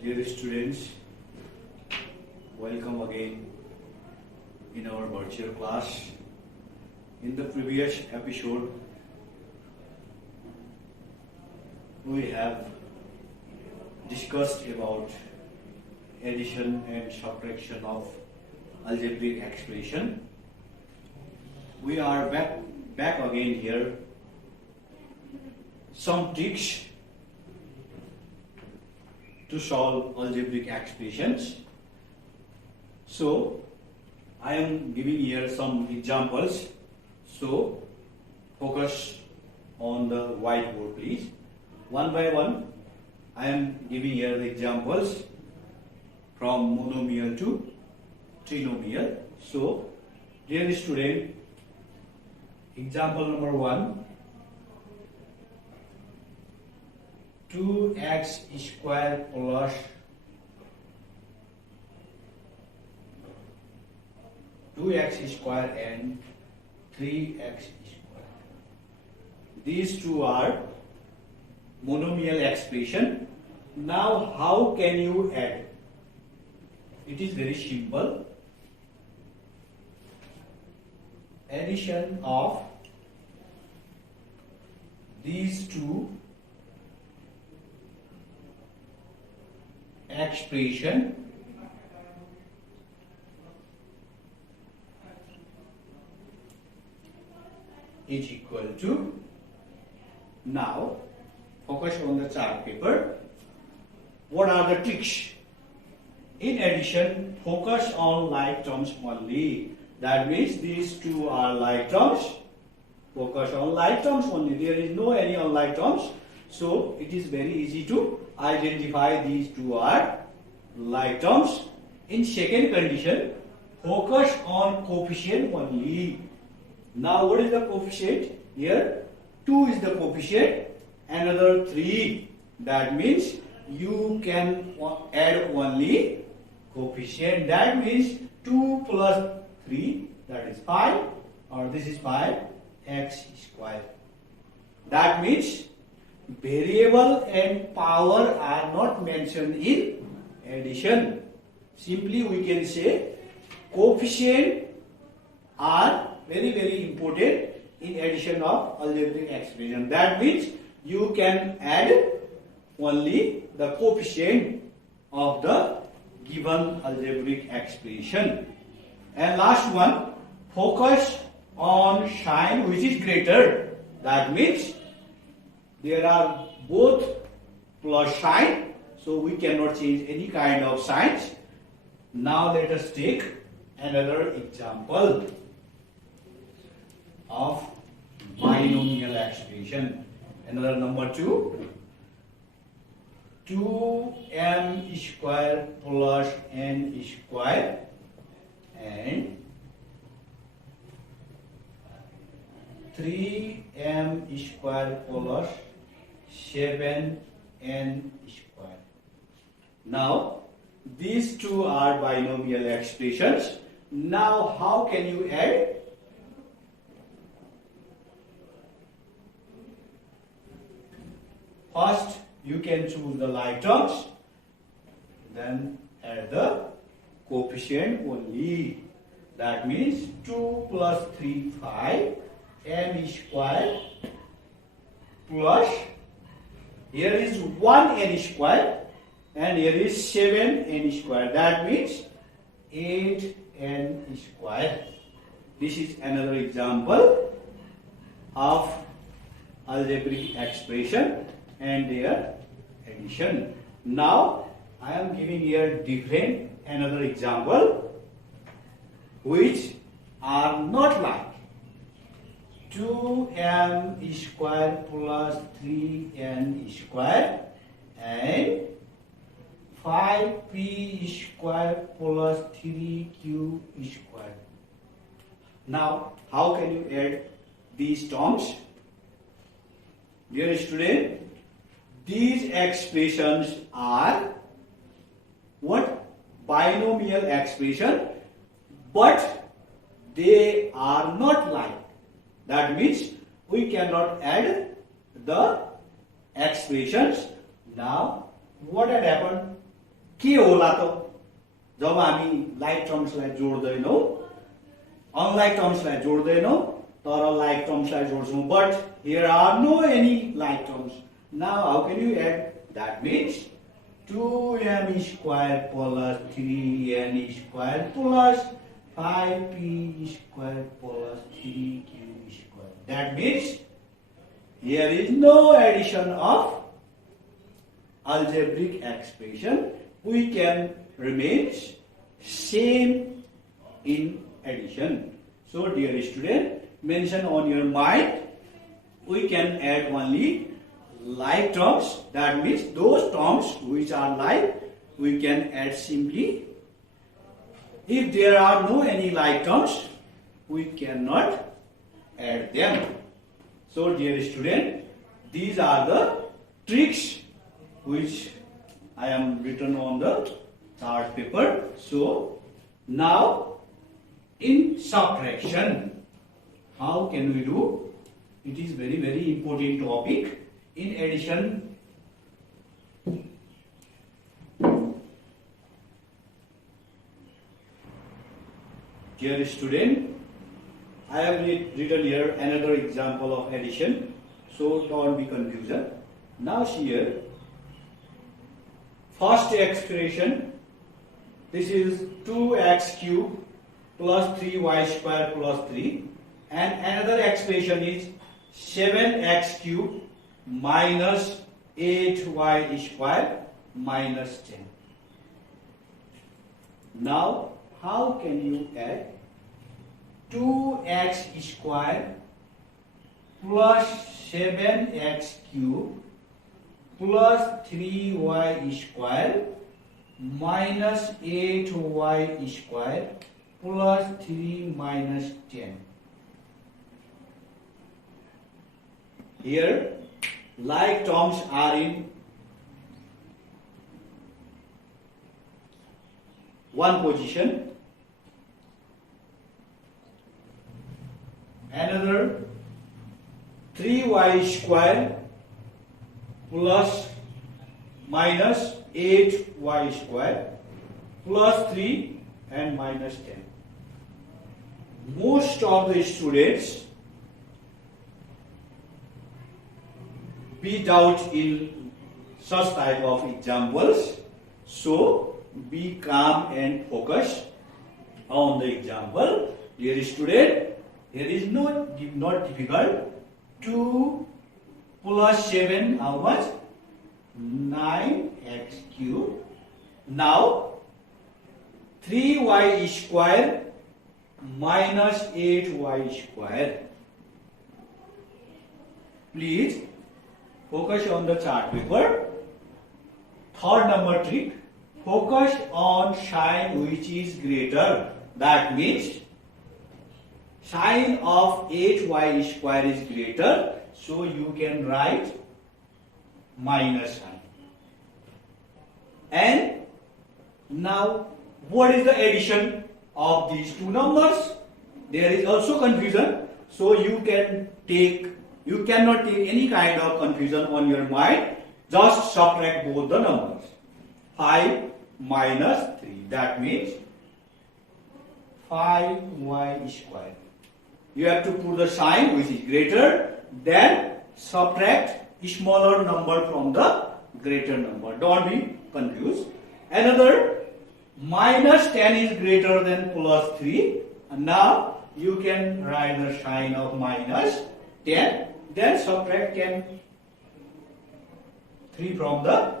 Dear students, welcome again in our virtual class. In the previous episode, we have discussed about addition and subtraction of algebraic expression. We are back again here. Some tricks to solve algebraic expressions. So I am giving here some examples. So focus on the whiteboard, please. One by one, I am giving here the examples from monomial to trinomial. So, dear student, example number 1. 2x square plus 2x square and 3x square. These two are monomial expression. Now how can you add? It is very simple. Addition of these two expression is equal to, now focus on the chart paper. What are the tricks? In addition, focus on like terms only. That means these two are like terms. Focus on like terms only. There is no any unlike terms. So it is very easy to identify these two are like terms. In second condition, focus on coefficient only. Now what is the coefficient? Here 2 is the coefficient, another 3. That means you can add only coefficient. That means 2 plus 3, that is 5, or this is 5 x square. That means variable and power are not mentioned in addition. Simply we can say coefficient are very important in addition of algebraic expression. That means you can add only the coefficient of the given algebraic expression. And last one, focus on sign which is greater. That means there are both plus sign, so we cannot change any kind of signs. Now let us take another example of binomial expression. Another number 2. 2m square plus n square and 3m square plus 7n square. Now these two are binomial expressions. Now how can you add? First you can choose the like terms, then add the coefficient only. That means 2 plus 3, 5, n square plus, here is 1n square and here is 7n square. That means 8n square. This is another example of algebraic expression and their addition. Now I am giving here different another example which are not like 2m square plus 3n square and 5p square plus 3q square. Now how can you add these terms? Dear student, these expressions are what? Binomial expression, but they are not like. That means we cannot add the expressions. Now what had happened? के होला त जब हामी like टर्म्सलाई जोड्दैनौँ, unlike टर्म्सलाई जोड्दैनौँ तर like टर्म्सलाई जोड्छौँ. But here are no any like terms. Now how can you add? That means 2m square plus 3n square plus 5p square plus 3q square. That means here is no addition of algebraic expression. We can remain same in addition. So dear student, mention on your mind, we can add only like terms. That means those terms which are like, we can add simply. If there are no any like terms, we cannot add them. So dear student, these are the tricks which I am written on the chart paper. So now in subtraction, how can we do? It is very important topic. In addition, dear student, I have written here another example of addition, so don't be confusion. Now see here, first expression, this is 2x cube plus 3y square plus 3, and another expression is 7x cube minus 8y square minus 10. Now, how can you add 2x square plus 7x cube plus 3y square minus 8y square plus 3 minus 10? Here, like terms are in one position, another 3y square plus minus 8y square plus 3 and minus 10. Most of the students beat out in such type of examples, so be calm and focus on the example. Dear student, here is not difficult. 2 plus 7, how much? 9x cube. Now 3y square minus 8y square. Please focus on the chart paper. Third number trick, focus on sign which is greater. That means sign of 8y square is greater, so you can write minus sign. And now, what is the addition of these two numbers? There is also confusion, so you cannot take any kind of confusion on your mind. Just subtract both the numbers. 5 minus 3, that means 5y square. You have to put the sign which is greater, then subtract smaller number from the greater number. Don't be confused. Another, minus 10 is greater than plus 3. And now you can write the sign of minus 10. Then subtract 3 from the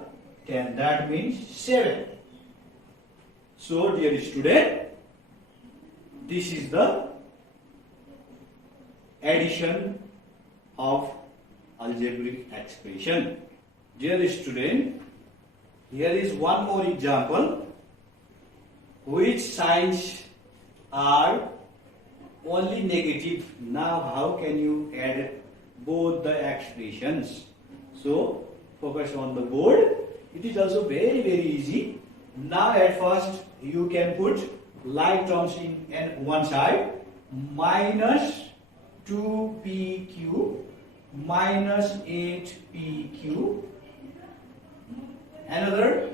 10. That means 7. So dear student, this is the addition of algebraic expression. Dear student, here is one more example. Which signs are only negative? Now how can you add both the expressions? So focus on the board. It is also very easy. Now at first you can put like terms in one side, minus 2p cube minus 8p cube, another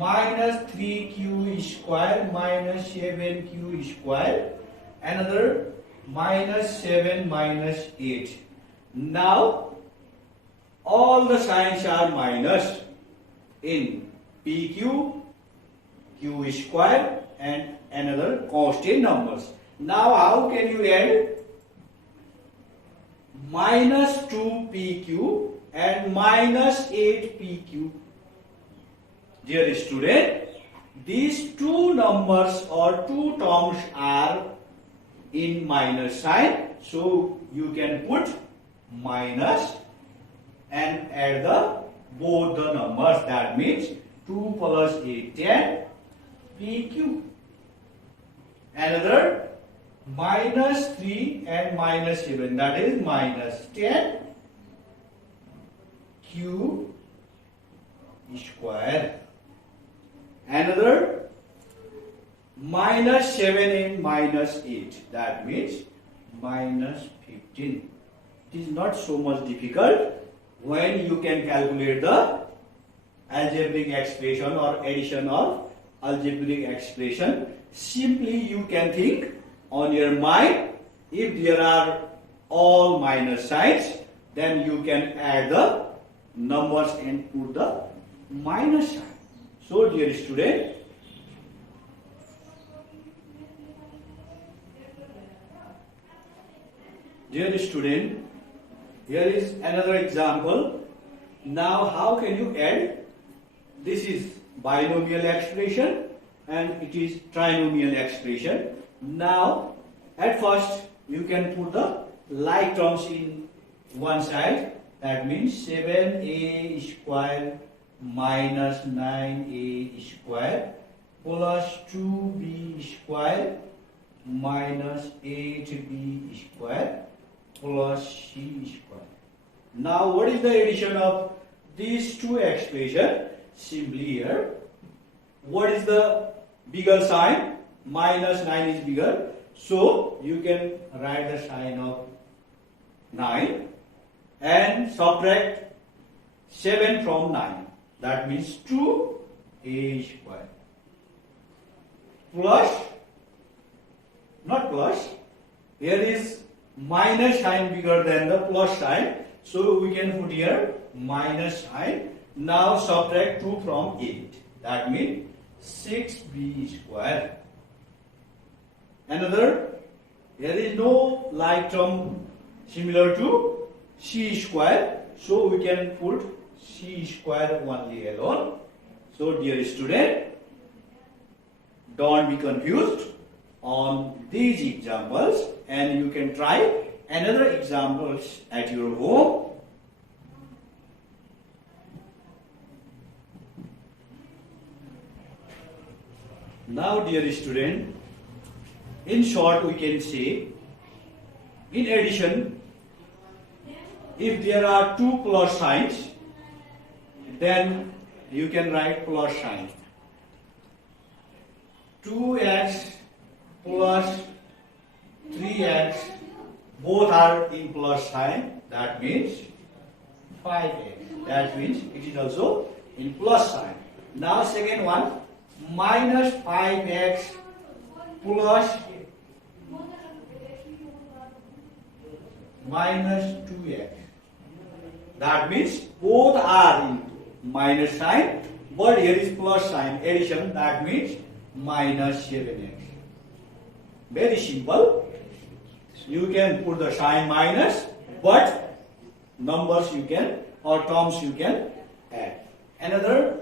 minus 3q square minus 7q square. Another minus 7 minus 8. Now all the signs are minus in PQ, Q square and another constant numbers. Now how can you add minus 2PQ and minus 8PQ? Dear student, these two numbers or two terms are in minus sign, so you can put minus and add both the numbers. That means 2 plus 8, 10 PQ. Another minus 3 and minus 7, that is minus 10 Q square. Another minus 7 and minus 8, that means minus 15. It is not so much difficult when you can calculate the algebraic expression or addition of algebraic expression. Simply you can think on your mind, if there are all minus signs, then you can add the numbers and put the minus sign. So dear student, here is another example. Now how can you add? This is binomial expression and it is trinomial expression. Now at first you can put the like terms in one side. That means 7a square minus 9a square plus 2b square minus 8b square plus c square. Now what is the addition of these two expressions? Simply here, what is the bigger sign? Minus 9 is bigger, so you can write the sign of 9 and subtract 7 from 9. That means 2a square plus, not plus, here is minus sign bigger than the plus sign, so we can put here minus sign. Now subtract 2 from 8, that means 6b square. Another, there is no like term similar to c square, so we can put c square only alone. So dear student, don't be confused on these examples, and you can try another examples at your home. Now dear student, in short we can say, in addition, if there are two plus signs, then you can write plus sign. 2x plus 3x, both are in plus sign, that means 5x. That means it is also in plus sign. Now second one, minus 5x plus minus 2x. That means both are in minus sign, but here is plus sign, addition, that means minus 7x. Very simple. You can put the sign minus, but numbers you can, or terms you can add. Another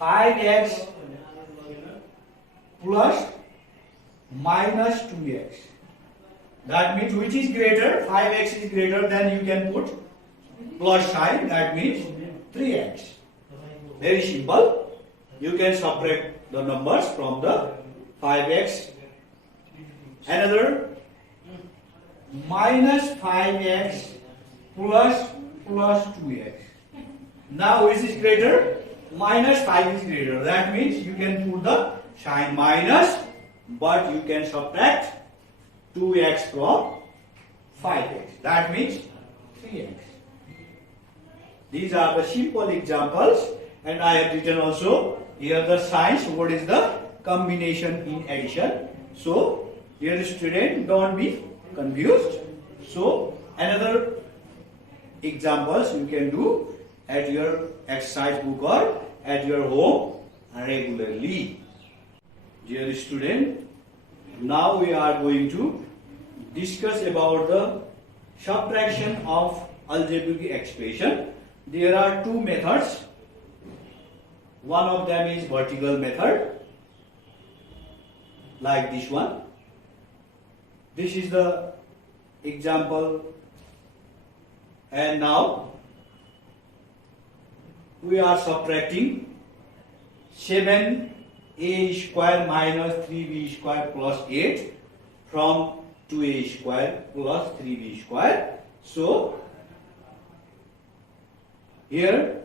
5x plus minus 2x. That means which is greater? 5x is greater, then you can put plus sign, that means 3x. Very simple. You can subtract the numbers from the 5x. Another minus 5x plus 2x. Now which is greater? Minus 5 is greater. That means you can put the sign minus, but you can subtract 2x from 5x. That means 3x. These are the simple examples, and I have written also here the signs. What is the combination in addition? So, dear student, don't be confused. So, another examples you can do at your exercise book or at your home regularly. Dear student, now we are going to discuss about the subtraction of algebraic expression. There are two methods. One of them is vertical method, like this one. This is the example, and now we are subtracting 7a square minus 3b square plus 8 from 2a square plus 3b square. So, here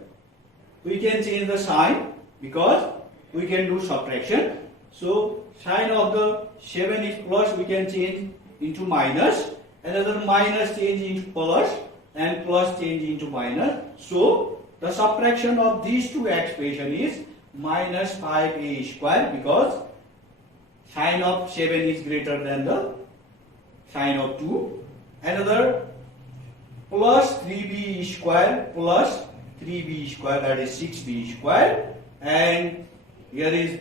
we can change the sign because we can do subtraction. So, sign of the 7 is plus, we can change into minus, another minus change into plus, and plus change into minus. So, the subtraction of these two expression is minus 5a square, because sign of 7 is greater than the sign of 2. Another plus 3b square plus 3b square, that is 6b square, and here is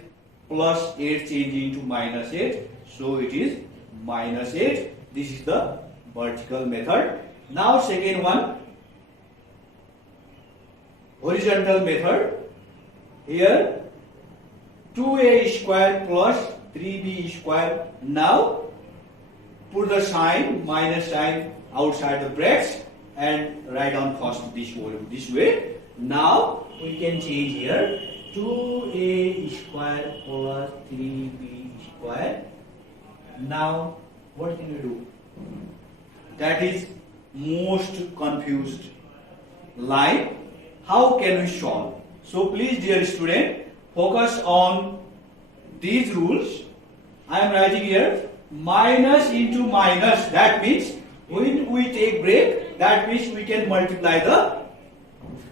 plus 8 changing to minus 8, so it is minus 8. This is the vertical method. Now second one, horizontal method. Here 2a square plus 3b square. Now put the sign, minus sign outside the brackets, and write down first this way. Now we can change here 2a square plus 3b square. Now what can we do? That is most confused line. How can we solve? So please, dear student, focus on these rules. I am writing here minus into minus. That means when we take break, that means we can multiply the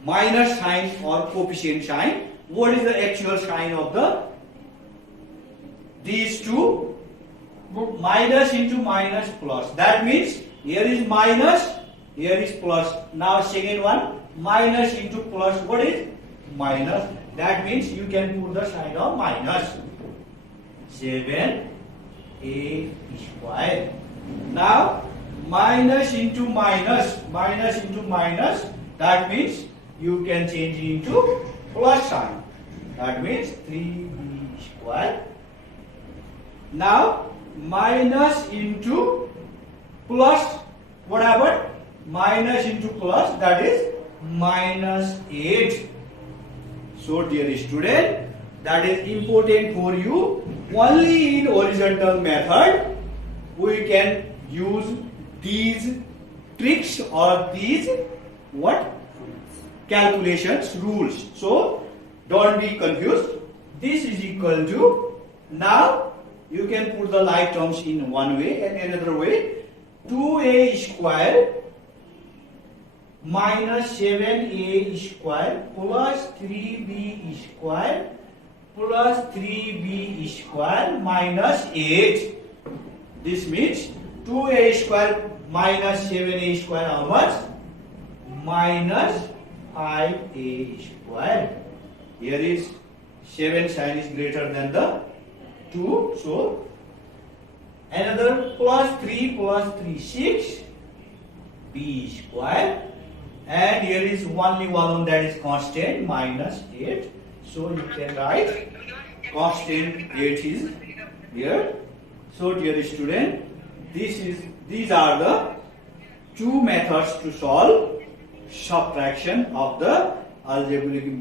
minus sign or coefficient sign. What is the actual sign of these two? Minus into minus plus. That means here is minus, here is plus. Now second one, minus into plus. What is minus? That means you can put the sign of minus. 7a square. Now minus into minus, minus into minus. That means you can change into plus sign. That means 3b square. Now minus into plus, what happened? Minus into plus, that is minus 8. So dear student, that is important for you. Only in horizontal method we can use these tricks or these calculations rules. So don't be confused. This is equal to, now you can put the like terms in one way and another way. 2a square minus 7a square plus 3b square plus 3b square minus 8. This means 2a square minus 7a square, how much? Minus 5a square. Here is 7 sign is greater than the 2. So another plus 3 plus 3, 6 b square. And here is only one that is constant, minus 8. So you can write constant 8 is here. So dear student, these are the two methods to solve subtraction of the algebraic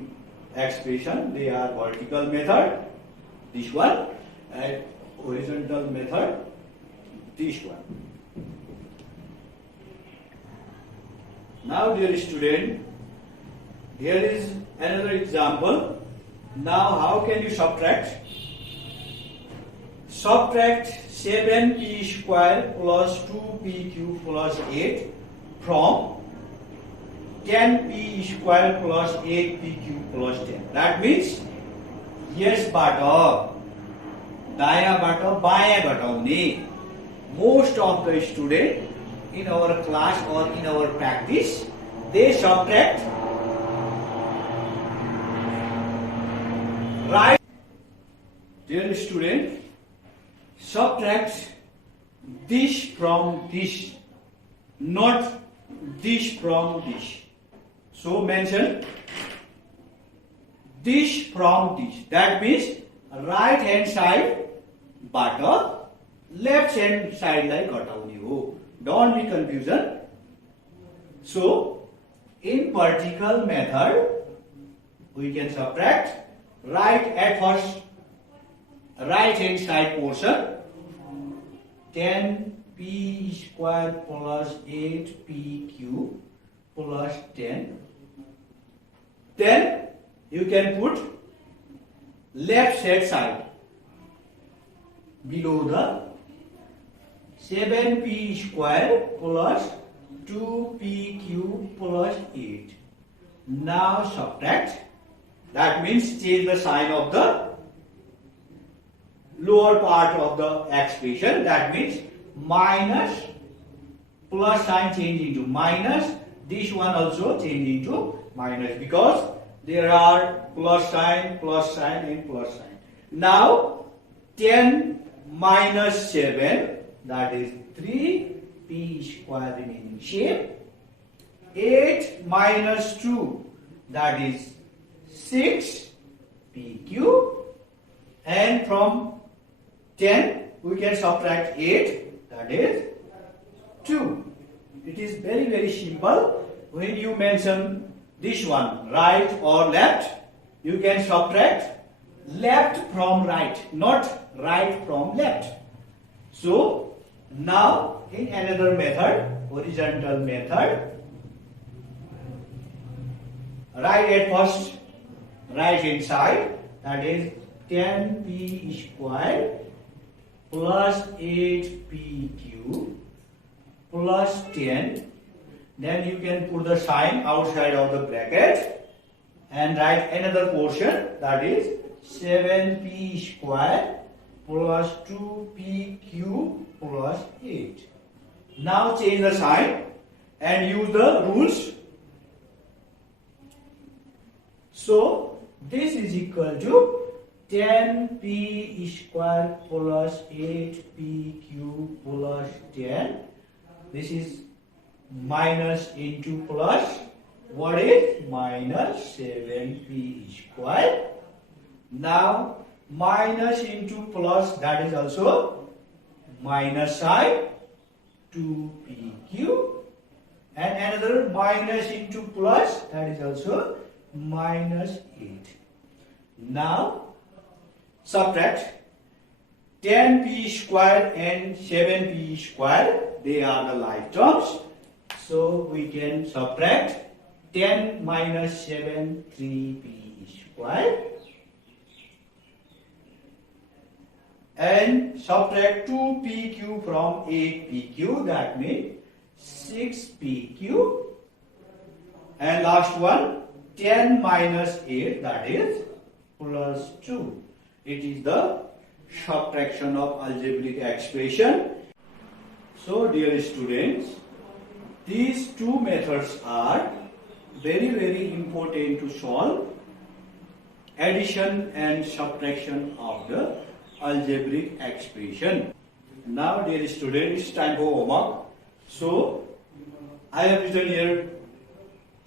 expression. They are vertical method, this one, and horizontal method, this one. Now dear student, here is another example. Now how can you subtract? Subtract 7p square plus 2p cube plus 8 from 10p square plus 8pq plus 10. That means यसबाट दायाँबाट बायाँ घटाउने. Most of the student in our class or in our practice, they subtract right. Dear student, subtract this from this, not this from this. So mention this from this. That means right hand side बाट left hand side लाई घटाउने हो. Don't be confusion. So in particle method we can subtract right at first right hand side portion 10p square plus 8pq plus 10. Then you can put left hand side below the 7p square plus 2pq plus 8. Now subtract. That means change the sign of the lower part of the expression. That means minus, plus sign change into minus. This one also change into minus because there are plus sign and plus sign. Now 10 minus 7, that is 3p square remaining shape. 8 minus 2, that is 6pq. And from 10 we can subtract 8, that is 2. It is very, very simple. When you mention this one, right or left, you can subtract left from right, not right from left. So now in another method, horizontal method, right at first right hand side, that is 10p square plus 8pq plus 10. Then you can put the sign outside of the bracket and write another portion, that is 7p square plus 2pq plus 8. Now change the sign and use the rules. So this is equal to 10p square plus 8pq plus 10. This is minus into plus. What is minus 7p square? Now minus into plus, that is also minus sign 2pq, and another minus into plus, that is also minus 8. Now subtract 10p square and 7p square, they are the like terms. So we can subtract 10 minus 7, 3p square, and subtract 2pq from 8pq, that means 6pq, and last one 10 minus 8, that is plus 2. It is the subtraction of algebraic expression. So dear students, these two methods are very, very important to solve addition and subtraction of the algebraic expression. Now dear students, it's time for homework. So I have written here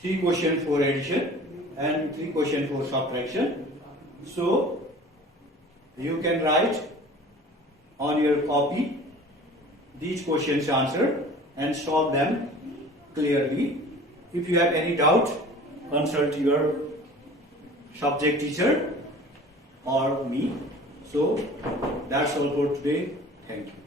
3 questions for addition and 3 questions for subtraction. So you can write on your copy these questions answered and solve them clearly. If you have any doubt, consult your subject teacher or me. So that's all for today. Thank you.